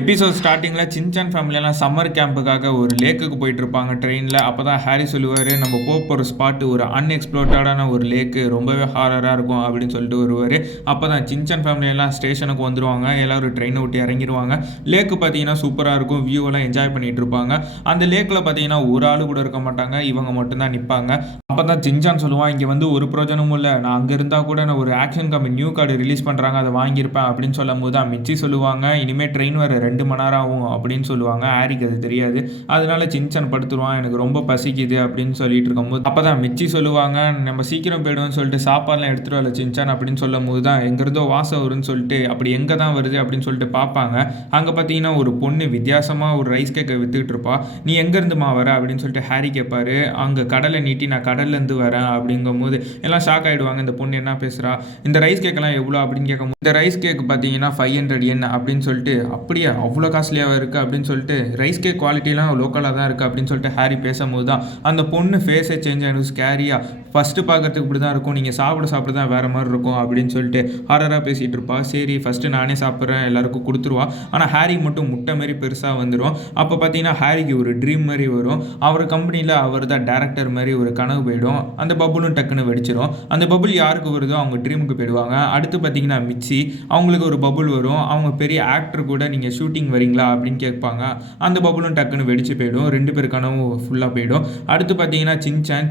Episode ஸ்டார்டிங்கில் Shinchan ஃபேமிலியெல்லாம் summer கேம்புக்காக ஒரு லேக்குக்கு போயிட்டு இருப்பாங்க ட்ரெயினில். அப்போ தான் ஹாரி சொல்லுவார், நம்ம போகிற ஸ்பாட்டு ஒரு அன்எக்ஸ்ப்ளோர்டான ஒரு லேக்கு, ரொம்பவே ஹாரராக இருக்கும் அப்படின்னு சொல்லிட்டு வருவார். அப்போ தான் சின்சான் ஃபேமிலியெல்லாம் ஸ்டேஷனுக்கு வந்துடுவாங்க. எல்லோரும் ட்ரெயினை விட்டு இறங்கிடுவாங்க. லேக்கு பார்த்தீங்கன்னா சூப்பராக இருக்கும், வியூவெல்லாம் என்ஜாய் பண்ணிகிட்டு இருப்பாங்க. அந்த லேக்கில் பார்த்தீங்கன்னா ஒரு ஆள் கூட இருக்க மாட்டாங்க, இவங்க மட்டும்தான் நிற்பாங்க. அப்போ தான் சின்சான் சொல்லுவான், இங்கே வந்து ஒரு பிரோஜனமும் இல்லை, நான் அங்கே இருந்தால் கூட நான் ஒரு ஆக்ஷன் காமி நியூ கார்டு ரிலீஸ் பண்ணுறாங்க, அதை வாங்கியிருப்பேன் அப்படின்னு சொல்லும் போது தான் மிச்சி சொல்லுவாங்க, இனிமேல் ட்ரெயின் வர 2 மணி நேரம் ஆகும் அப்படின்னு சொல்லுவாங்க. ஹாரிக்கு அது தெரியாது. அதனால சின்சான் படுத்துருவான், எனக்கு ரொம்ப பசிக்குது அப்படின்னு சொல்லிட்டு இருக்கும்போது அப்பதான் மிச்சி சொல்லுவாங்க, நம்ம சீக்கிரம் போயிடுவோம்னு சொல்லிட்டு சாப்பாடுலாம் எடுத்துட்டு வரல சின்சான் அப்படின்னு சொல்லும் போது தான் எங்கிருந்தோ வாசம் வரும்னு சொல்லிட்டு அப்படி எங்கே தான் வருது அப்படின்னு சொல்லிட்டு பார்ப்பாங்க. அங்கே பார்த்தீங்கன்னா ஒரு பொண்ணு வித்தியாசமாக ஒரு ரைஸ் கேக்கை வித்துக்கிட்டு இருப்பா. நீ எங்கேருந்துமா வர அப்படின்னு சொல்லிட்டு ஹாரி கேட்பாரு. அங்கே கடலை நீட்டி நான் கடல்லேருந்து வரேன் அப்படிங்கும் போது எல்லாம் ஷாக் ஆகிடுவாங்க. இந்த பொண்ணு என்ன பேசுகிறா, இந்த ரைஸ் கேக்கெல்லாம் எவ்வளோ அப்படின்னு கேட்கும்போது இந்த ரைஸ் கேக் பார்த்தீங்கன்னா 500 yen அப்படின்னு சொல்லிட்டு, அப்படியே அவ்வளோ காஸ்ட்லியாக இருக்குது அப்படின்னு சொல்லிட்டு, ரைஸ் கேக் குவாலிட்டிலாம் லோக்கலாக தான் இருக்குது அப்படின்னு சொல்லிட்டு ஹாரி பேசும்போது தான் அந்த பொண்ணு ஃபேஸே சேஞ்ச் ஆகிடும். ஸ்கேரியாக ஃபஸ்ட்டு பார்க்குறதுக்கு இப்படி தான் இருக்கும், நீங்கள் சாப்பிட தான் வேறு மாதிரி இருக்கும் அப்படின்னு சொல்லிட்டு ஹாரராக பேசிகிட்டு இருப்பா. சரி ஃபஸ்ட்டு நானே சாப்பிட்றேன் எல்லாருக்கும் கொடுத்துருவா. ஆனால் ஹாரிக்கு மட்டும் முட்டை மாரி பெருசாக வந்துடும். அப்போ பார்த்தீங்கன்னா ஹாரிக்கு ஒரு ட்ரீம் மாதிரி வரும். அவர் கம்பெனியில் அவர் தான் டேரக்டர் மாதிரி ஒரு கனவு போயிடும். அந்த பபுளும் டக்குன்னு வெடிச்சிடும். அந்த பபுள் யாருக்கு வருதோ அவங்க ட்ரீமுக்கு போயிடுவாங்க. அடுத்து பார்த்தீங்கன்னா மிச்சி, அவங்களுக்கு ஒரு பபுள் வரும். அவங்க பெரிய ஆக்டர் கூட நீங்கள் ஷூட்டிங் வரீங்களா அப்படின்னு கேட்பாங்க. அந்த பபுளும் டக்குன்னு வெடிச்சு போயிடும். 2 பேர் கனவும் ஃபுல்லாக போயிடும். அடுத்து பார்த்தீங்கன்னா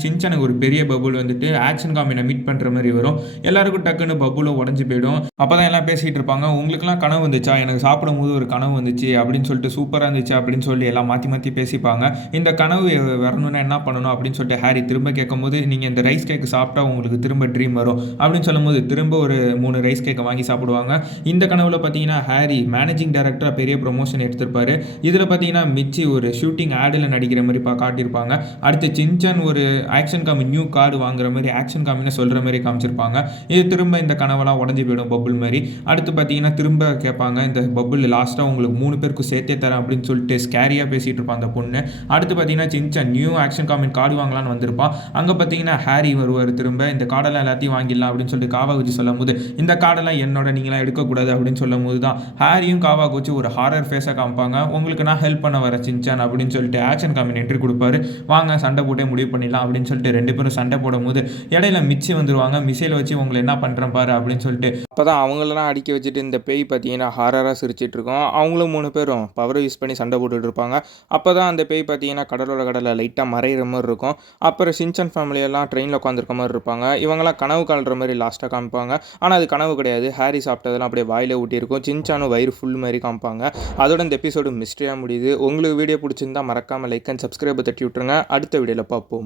சின்சானுக்கு ஒரு பெரிய பபுள் வந்துட்டு ஆக்ஷன் காமினை மீட் பண்ணுற மாதிரி வரும். எல்லாருக்கும் டக்குன்னு பபுளும் உடஞ்சி போயிடும். அப்போ தான் எல்லாம் பேசிகிட்டு இருப்பாங்க, உங்களுக்குலாம் கனவு வந்துச்சா, எனக்கு சாப்பிடும் போது ஒரு கனவு வந்துச்சு அப்படின்னு சொல்லிட்டு, சூப்பராக இருந்துச்சு அப்படின்னு சொல்லி எல்லாம் மாற்றி மாற்றி பேசிப்பாங்க. இந்த கனவு வரணும்னா என்ன பண்ணணும் அப்படின்னு சொல்லிட்டு ஹாரி திரும்ப கேட்கும்போது, நீங்கள் இந்த ரைஸ் கேக்கு சாப்பிட்டா உங்களுக்கு திரும்ப ட்ரீம் வரும் அப்படின்னு சொல்லும்போது திரும்ப ஒரு 3 ரைஸ் கேக்கை வாங்கி சாப்பிடுவாங்க. இந்த கனவுல பார்த்தீங்கன்னா ஹாரி மேனேஜிங் டைரக்டராக பெரிய ப்ரொமோஷன் எடுத்திருப்பாரு. இதில் பார்த்தீங்கன்னா மிச்சி ஒரு ஷூட்டிங் ஆடில் நடிக்கிற மாதிரி காட்டியிருப்பாங்க. அடுத்து சின்சான் ஒரு ஆக்ஷன் காமி நியூ கார்டு வாங்குற மாதிரி ஆக்ஷன் காமின்னு சொல்கிற மாதிரி காமிச்சிருப்பாங்க. இது திரும்ப இந்த கனவெல்லாம் உடஞ்சி போயிடும் பபுள் மாதிரி. அடுத்து பார்த்தீங்கன்னா திரும்ப கேட்பாங்க, இந்த பபுள் லாஸ்ட்டாக உங்களுக்கு 3 பேருக்கு சேர்த்தே தரேன் அப்படின்னு சொல்லிட்டு ஸ்கேரியாக பேசிகிட்டு இருப்பான் அந்த பொண்ணு. அடுத்து பார்த்தீங்கன்னா சின்சான் நியூ ஆக்ஷன் காமின் கார்டு வாங்கலான்னு வந்திருப்பான். அங்கே பார்த்தீங்கன்னா ஹாரி வருவார். திரும்ப இந்த கார்டெல்லாம் எல்லாத்தையும் வாங்கிடலாம் அப்படின்னு சொல்லிட்டு காவாகுச்சி சொல்லும் போது, இந்த கார்டெல்லாம் என்னோட, நீங்களாம் எடுக்கக்கூடாது அப்படின்னு சொல்லும் போது தான் ஹாரியும் காவாகுச்சி ஒரு ஹாரர் ஃபேஸாக காமிப்பாங்க. உங்களுக்கு நான் ஹெல்ப் பண்ண வரேன் சின்சான் அப்படின்னு சொல்லிட்டு ஆக்ஷன் காமின் என்ட்ரி கொடுப்பாரு. வாங்க சண்டை போட்டே முடிவு பண்ணிடலாம் அப்படின்னு சொல்லிட்டு 2 பேரும் சண்டை போடும்போது இடையில மிச்சி வந்துருவாங்க. மிசைல் வச்சு உங்களை என்ன பண்ணுறேன் பாரு அப்படின்னு சொல்லிட்டு அப்போ தான் அவங்களெல்லாம் அடிக்க வச்சுட்டு இந்த பேய் பார்த்தீங்கன்னா ஹாரராக சிரிச்சிட்டு இருக்கோம். அவங்களும் 3 பேரும் பவரை யூஸ் பண்ணி சண்டை போட்டுட்டு இருப்பாங்க. அப்போ தான் அந்த பேய் பார்த்தீங்கன்னா கடலில் லைட்டாக மறைகிற மாதிரி இருக்கும். அப்புறம் சின்சான் ஃபேமிலியெல்லாம் ட்ரெயினில் உட்காந்துருக்க மாதிரி இருப்பாங்க. இவங்கெல்லாம் கனவு காணுற மாதிரி லாஸ்ட்டாக காமிப்பாங்க. ஆனால் அது கனவு கிடையாது, ஹாரி சாப்பிட்டதெல்லாம் அப்படியே வாயிலே ஊட்டியிருக்கும். சின்சானும் வயிறு ஃபுல் மாதிரி காமிப்பாங்க. அதோட இந்த எபிசோடு மிஸ்ட்ரியாக முடியுது. உங்களுக்கு வீடியோ பிடிச்சிருந்தா மறக்காமல் லைக் அண்ட் சப்ஸ்கிரைப் தட்டி விட்டுருங்க. அடுத்த வீடியோவில் பார்ப்போம்.